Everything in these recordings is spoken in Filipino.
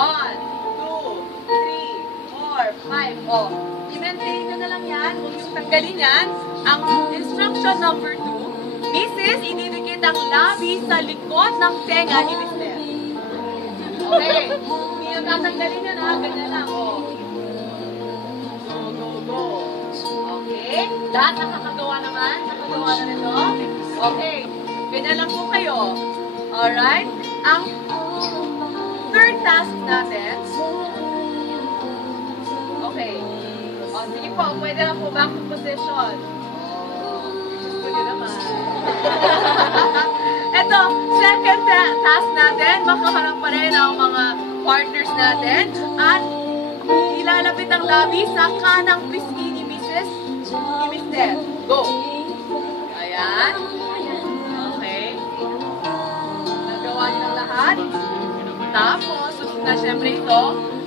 1, 2, 3, 4, 5. Oh, i-maintain nyo na lang yan. Huwag yung tanggalin yan. Ang instruction number 2, Mrs., ididikit ang labi sa likod ng tenga ni Mr. Okay. Hindi nyo tatanggalin yun ha. Ganyan lang. Oh. Go. Okay. Lahat nakakagawa naman? Nakagawa na nito? Okay. Ganyan lang po kayo. Alright? Ang third task natin. Okay. O, sige po. Pwede na po back to position. Gusto nyo naman. Ito, second task natin. Makaharap pa rin ang mga partners natin. At ilalapit ang labi sa kanang pisngi ni Mrs. ni Mr. Go. Ayan. Okay. Nagawa niyo ng lahat. Tapos, susunod na syempre ito.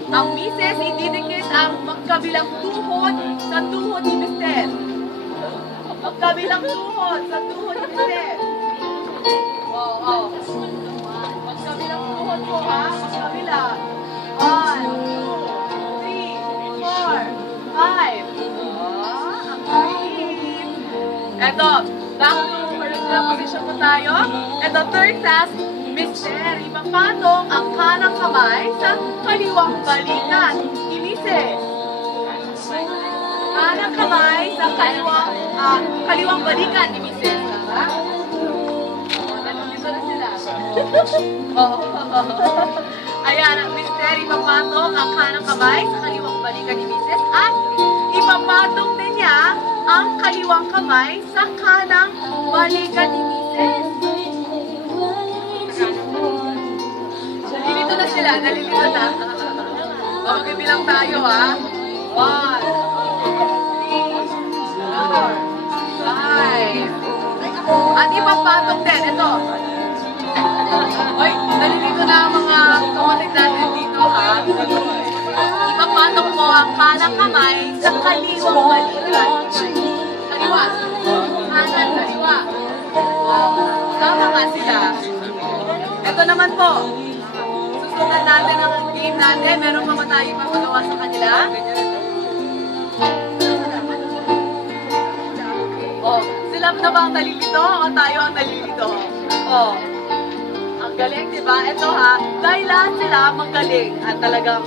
Ang Mrs. ididikit ang magkabilang tuhod sa tuhod ni Mr. Magkabilang tuhod sa tuhod ni Mr. Oh. Magkabilang tuhod po ha. Magkabilang. 1, 2, 3, 4, 5. Ang galing. Eto, back to original position po tayo. Eto, third task, Mr. Ipapatong ang kanang kamay sa kaliwang balikat ni Mrs. Kanang kamay sa kaliwang balikat ni Mrs. Tama? Nandito na sila. Ayan, ang Mr. Ipapatong ang kanang kamay sa kaliwang balikat ni Mrs. At ipapatong din niya ang kaliwang kamay sa kanang balikat ni Mrs. Nalilito na sila, nalilito na. Magbibilang tayo ha. 1, 2, 3, 4, 5. At ipapatong din. Ito. Oy, nalilito na ang mga kapatid natin dito ha. Ipapatong mo ang kanang kamay sa kaliwang balikat. Kaliwa. Kanan, kaliwa. Tama nga sila. Ito naman po. Susunod natin ang game natin. Meron pa ba tayo ipapagawa sa kanila? Oh, sila na ba ang nalilito o tayo ang nalilito? Oh, ang galing, di ba? Ito ha, dahil lahat sila magaling at talagang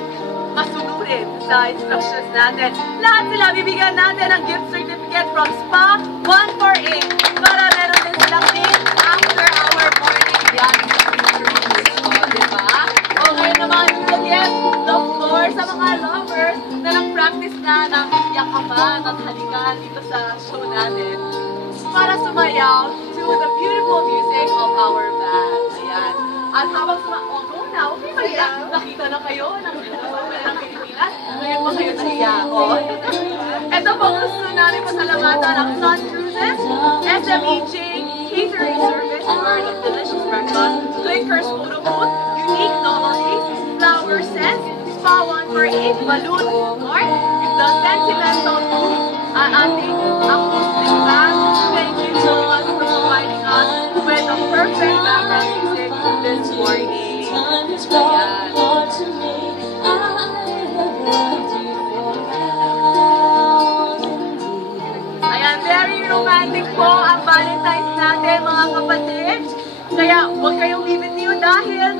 masunurin sa instructions natin. Lahat sila bibigyan natin ng gift certificate from Spa 148 para meron din silang team after our morning yan. Diba? Okay naman, so yes, the floor sa mga lovers na nag-practice na ng yakapan at halikan dito sa show natin para sumayaw to the beautiful music of our band. Ayan. At habang go na, okay ba yan? Nakita na kayo ng Pilipinas. Ngayon pa kayo nahiyaon. Ito po gusto namin pasalamatan ang Sun Cruises, SMEJ, Catering Service, for the delicious breakfast, Clickers Photo Booth, Unique Novelties, Flower Scent, Spa 148, Balloon Resort, the Sentimental Group, ang ating acoustic band. Thank you so much for providing us with the perfect background music this morning. Ayan, very romantic po ang Valentine's natin mga kapatid. Kaya huwag kayong bibitiw dahil